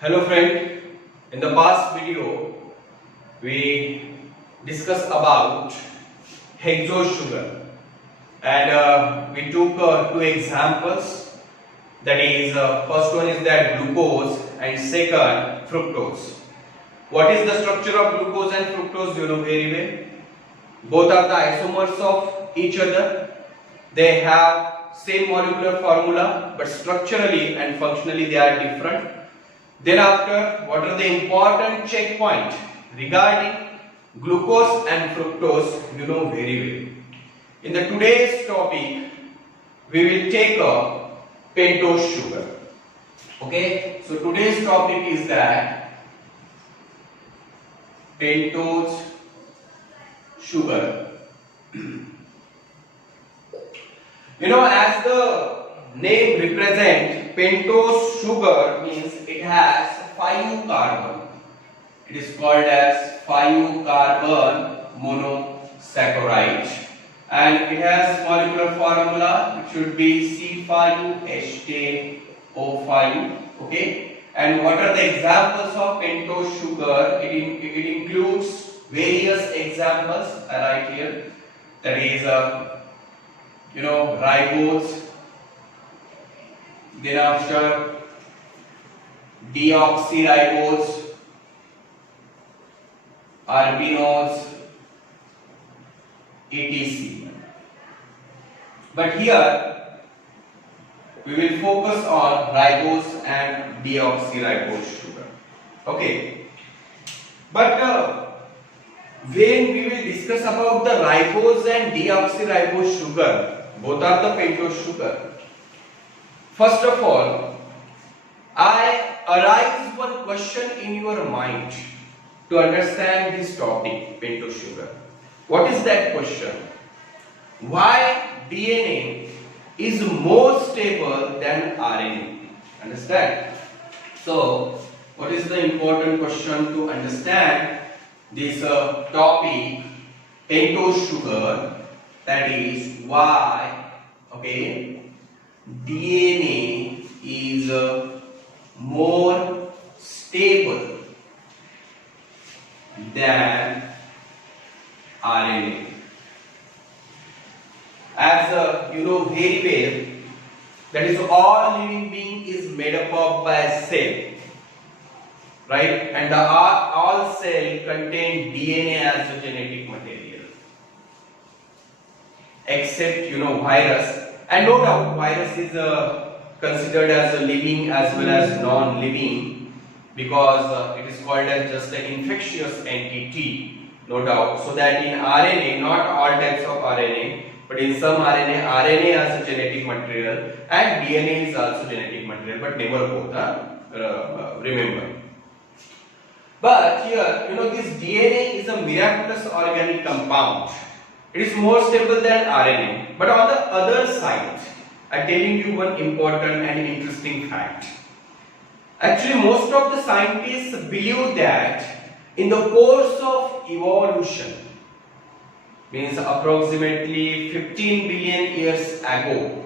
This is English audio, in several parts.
Hello friend, in the past video we discussed about hexose sugar and we took two examples, that is first one is that glucose and second fructose. What is the structure of glucose and fructose? You know very well. Both are the isomers of each other. They have same molecular formula but structurally and functionally they are different. Thereafter, what are the important checkpoints regarding glucose and fructose? You know very well. In the today's topic, we will take up pentose sugar. Okay, so today's topic is that pentose sugar. As the name represents, pentose sugar means it has 5 carbon. It is called as 5 carbon monosaccharide and it has molecular formula. It should be C5H10O5. Okay, and what are the examples of pentose sugar? It includes various examples I write here, that is ribose, then after deoxyribose, arbinose, etc. But here we will focus on ribose and deoxyribose sugar. Okay, but when we will discuss about the ribose and deoxyribose sugar, both are the pentose sugar. First of all, I arise one question in your mind to understand this topic, pentose sugar. What is that question? Why DNA is more stable than RNA? Understand? So, what is the important question to understand this topic, pentose sugar? That is why, DNA is more stable than RNA. As you know very well, that is all living being is made up of by a cell, right? And all cell contain DNA as a genetic material, except virus. And no doubt virus is considered as a living as well as non-living because it is called as just an infectious entity, no doubt. So that in RNA, not all types of RNA, but in some RNA as a genetic material and DNA is also genetic material, but never both, remember. But here, this DNA is a miraculous organic compound. It is more stable than RNA. But on the other side, I am telling you one important and interesting fact. Actually, most of the scientists believe that in the course of evolution, means approximately 15 billion years ago,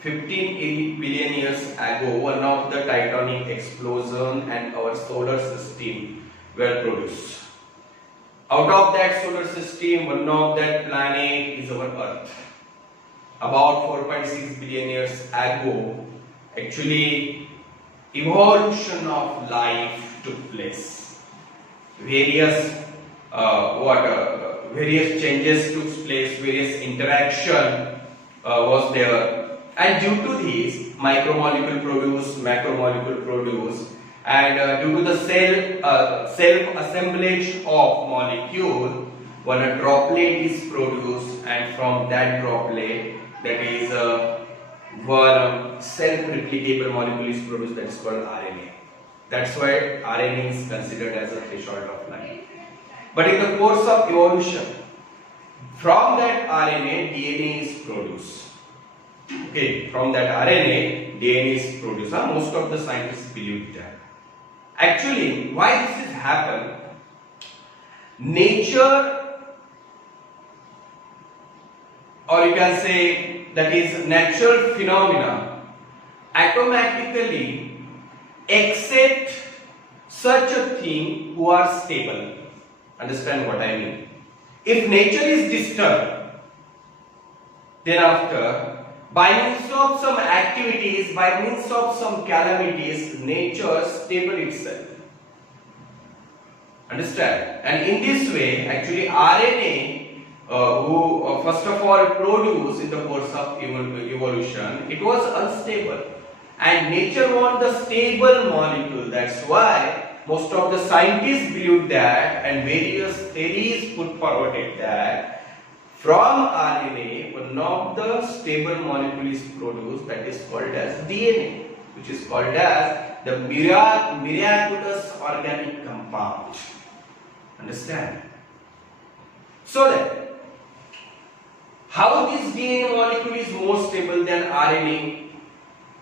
15 billion years ago, one of the tectonic explosion and our solar system were produced. Out of that solar system, one of that planet is our Earth. About 4.6 billion years ago, actually, evolution of life took place. Various changes took place, various interaction was there, and due to this, micromolecule produce, macromolecule produce, and due to the self-assemblage of molecule, one droplet is produced, and from that droplet, that is one self-replicable molecule is produced, that is called RNA. That's why RNA is considered as a threshold of life. But in the course of evolution, from that RNA, DNA is produced. Okay, from that RNA, DNA is produced. Most of the scientists believe that. Actually, why this has happened? Nature, or you can say that is natural phenomena, automatically except such a thing who are stable. Understand what I mean? If nature is disturbed, then after, by means of some activities, by means of some calamities, nature stable itself. Understand? And in this way, actually RNA, who first of all produced in the course of evolution, it was unstable. And nature wants the stable molecule. That's why most of the scientists believe that, and various theories put forwarded that from RNA one of the stable molecule is produced, that is called as DNA, which is called as the miraculous organic compound. Understand? So that how this DNA molecule is more stable than RNA?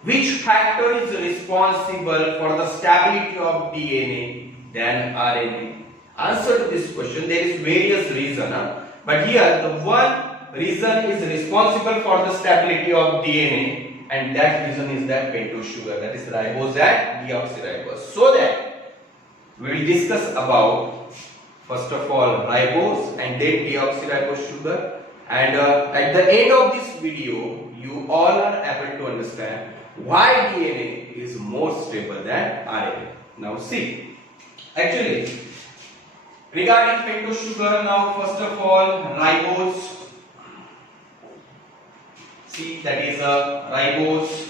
Which factor is responsible for the stability of DNA than RNA? Answer to this question, there is various reasons, but here the one reason is responsible for the stability of DNA, and that reason is that pentose sugar, that is ribose and deoxyribose. So that we will discuss about first of all ribose and then deoxyribose sugar, and at the end of this video you all are able to understand why DNA is more stable than RNA. Now see, actually regarding pentose sugar, now first of all ribose, see that is a ribose.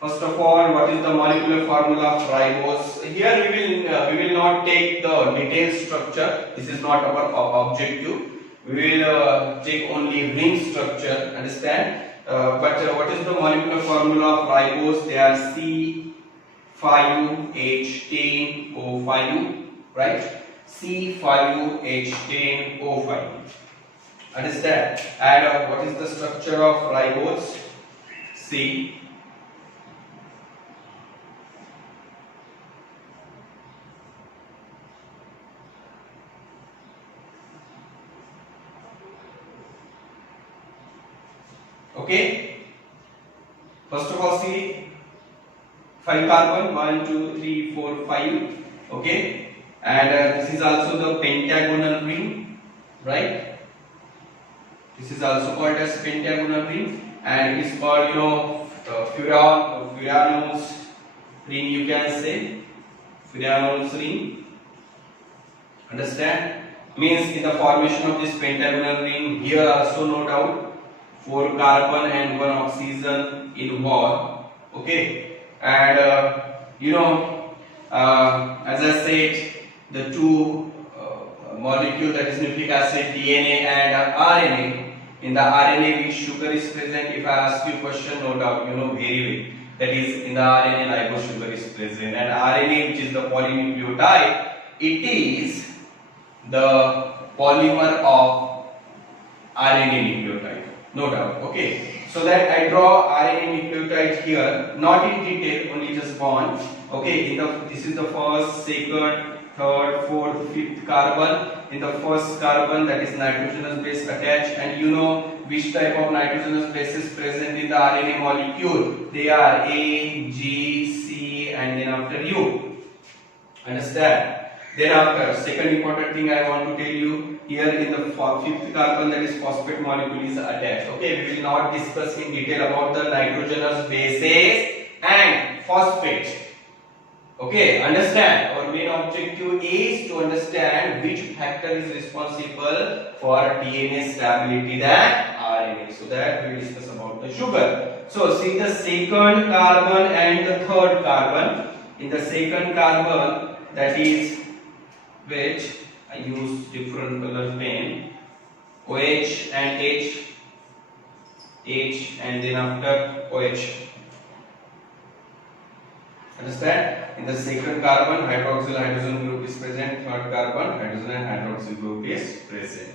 First of all, what is the molecular formula of ribose? Here we will not take the detailed structure. This is not our objective. We will take only ring structure. Understand? But what is the molecular formula of ribose? They are C5H10O5, right? C5H10O5. Understand? And what is the structure of ribose? C. Okay. First of all, see 5 carbon, 1, 2, 3, 4, 5. Okay. And this is also the pentagonal ring, right? This is also called as pentagonal ring, and it is called, Furano's ring. You can say Furano's ring. Understand? Means in the formation of this pentagonal ring, here also no doubt 4 carbon and 1 oxygen involved. Okay, and as I said, the two molecule, that is nucleic acid, DNA and RNA. In the RNA which sugar is present? If I ask you question, no doubt you know very well. That is, in the RNA ribose sugar is present, and RNA, which is the polynucleotide, it is the polymer of RNA nucleotide. No doubt. Okay. So that I draw RNA nucleotide here, not in detail, only just bond. Okay. This is the first, second, third, fourth, fifth carbon. In the first carbon, that is nitrogenous base attached, and you know which type of nitrogenous base is present in the RNA molecule. They are A, G, C, and then after U. Understand? Then after, second important thing I want to tell you, here in the fifth carbon, that is phosphate molecule is attached. Okay, we will not discuss in detail about the nitrogenous bases and phosphate. Okay, understand? Our main objective is to understand which factor is responsible for DNA stability than RNA. So that we will discuss about the sugar. So see the second carbon and the third carbon. In the second carbon, that is which I use different color pen, OH and H, and then after OH. Understand? In the second carbon, hydroxyl hydrogen group is present. Third carbon, hydrogen and hydroxyl group is present.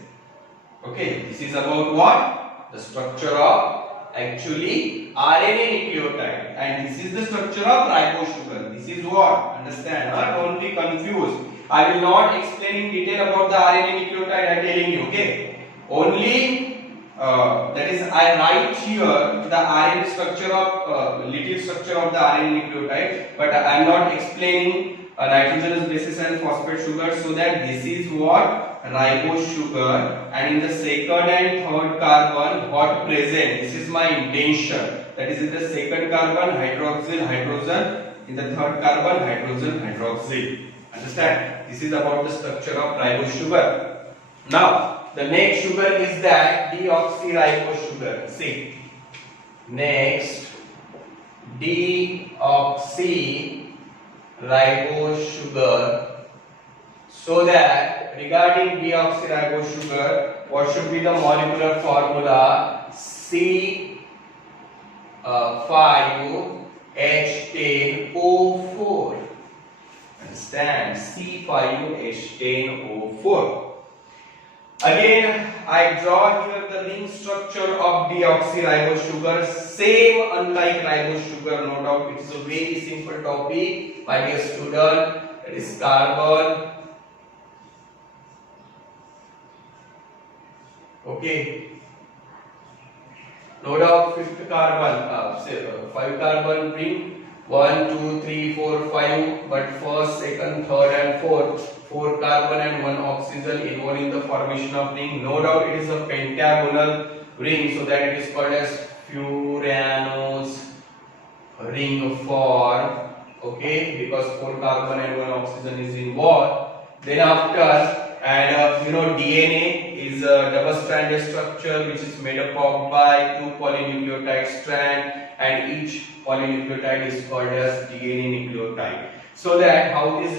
Okay, this is about what? The structure of actually RNA nucleotide, and this is the structure of ribose sugar. This is what? Understand? Don't be confused. I will not explain in detail about the RNA nucleotide. I am telling you. Okay, only that is I write here the RNA structure of little structure of the RNA nucleotide, but I am not explaining nitrogenous bases and phosphate sugar, so that this is what ribose sugar, and in the second and third carbon what present, this is my intention, that is in the second carbon hydroxyl hydrogen, in the third carbon hydrogen hydroxyl. Understand? This is about the structure of ribose sugar. Now the next sugar is that deoxyribose sugar. See, next deoxyribose sugar. So that regarding deoxyribose sugar, what should be the molecular formula? C5H10O4. Understand? C5H10O4. Again, I draw here the ring structure of deoxyribose sugar. Same unlike ribose sugar, no doubt. It is a very simple topic, my dear student. That is carbon. Okay. No doubt. Fifth carbon, 5 carbon ring. 1, 2, 3, 4, 5. But first, second, third, and fourth. 4 carbon and 1 oxygen involved in the formation of ring. No doubt it is a pentagonal ring, so that it is called as Furano's ring form. Okay, because 4 carbon and 1 oxygen is involved. Then after, and DNA is a double-stranded structure which is made up of by 2 polynucleotide strand, and each polynucleotide is called as DNA nucleotide. So that how this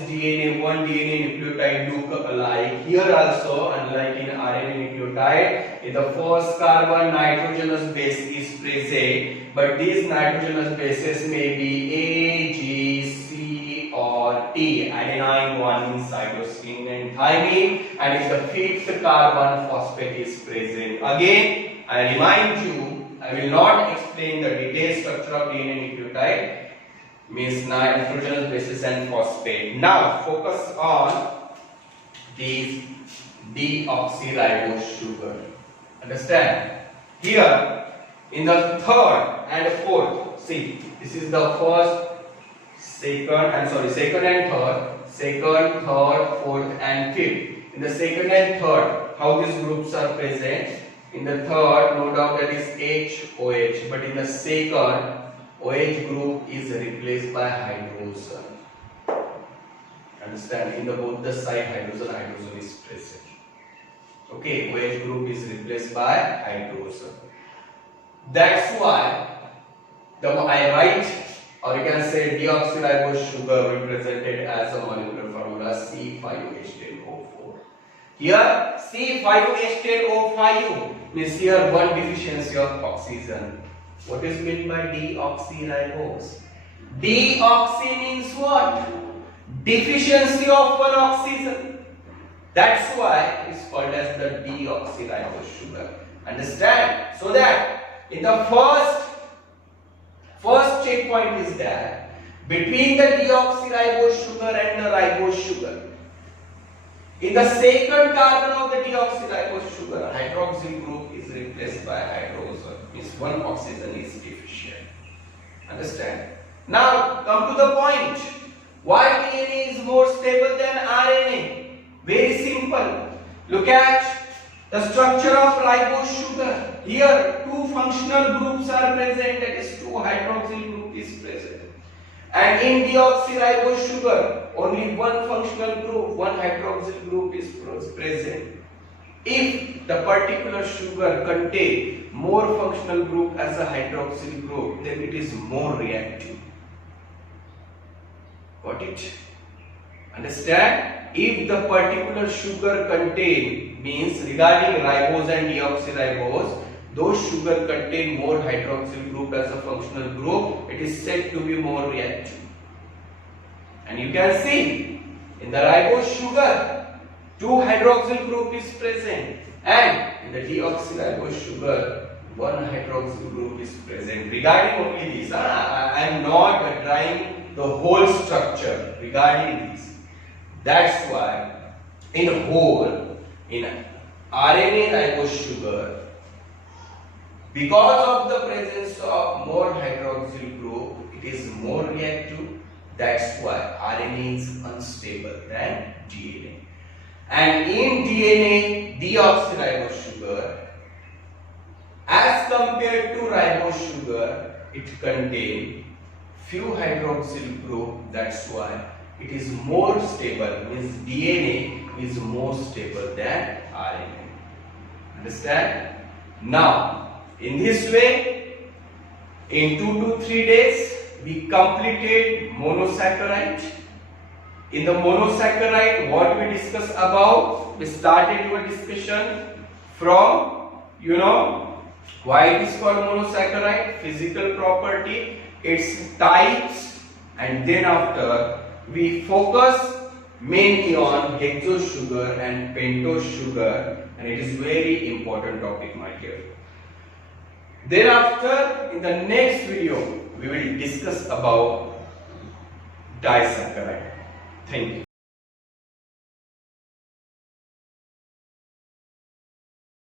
one DNA nucleotide look alike, here also unlike in RNA nucleotide, in the first carbon nitrogenous base is present, but these nitrogenous bases may be A, G, C or T, adenine, guanine, cytosine and thymine, and in the fifth carbon phosphate is present. Again, I remind you, I will not explain the detailed structure of DNA nucleotide, means nitrogenous bases and phosphate. Now focus on these deoxyribose sugar. Understand? Here in the third and fourth, see, this is the first, second and third, fourth and fifth. In the second and third, how these groups are present? In the third, no doubt that is HOH, but in the second, OH group is replaced by hydrogen. Understand? In the both the side, hydrogen is present. Okay, OH group is replaced by hydrogen. That's why I write, or you can say deoxyribose sugar represented as a molecular formula C5H10O4. Here C5H10O5 means here one deficiency of oxygen. What is meant by deoxyribose? Deoxy means what? Deficiency of one oxygen. That's why it is called as the deoxyribose sugar. Understand? So that in the first checkpoint is that between the deoxyribose sugar and the ribose sugar, in the second carbon of the deoxyribose sugar, hydroxyl group is replaced by hydrogen. Means one oxygen is deficient. Understand? Now come to the point. Why DNA is more stable than RNA? Very simple. Look at the structure of ribose sugar. Here two functional groups are present, that is 2 hydroxyl group is present. And in deoxyribose sugar, only one functional group, one hydroxyl group is present. If the particular sugar contains more functional group as a hydroxyl group, then it is more reactive. Got it? Understand? If the particular sugar contain, means regarding ribose and deoxyribose, those sugar contain more hydroxyl group as a functional group, it is said to be more reactive. And you can see in the ribose sugar, 2 hydroxyl group is present, and in the deoxyribose sugar, 1 hydroxyl group is present. Regarding only this, I am not drawing the whole structure regarding this. That's why in whole, in RNA ribose sugar, Because of the presence of more hydroxyl group, it is more reactive. That's why RNA is unstable than DNA. And in DNA, deoxyribose sugar, as compared to ribose sugar, it contains few hydroxyl group. That's why it is more stable. Means DNA is more stable than RNA. Understand? Now, in this way, in 2 to 3 days, we completed monosaccharide. In the monosaccharide, what we discussed about? We started your discussion from, why it is called monosaccharide, physical property, its types, and then after we focus mainly on hexose sugar and pentose sugar, and it is very important topic, my dear. Thereafter, in the next video, we will discuss about disaccharide. Thank you.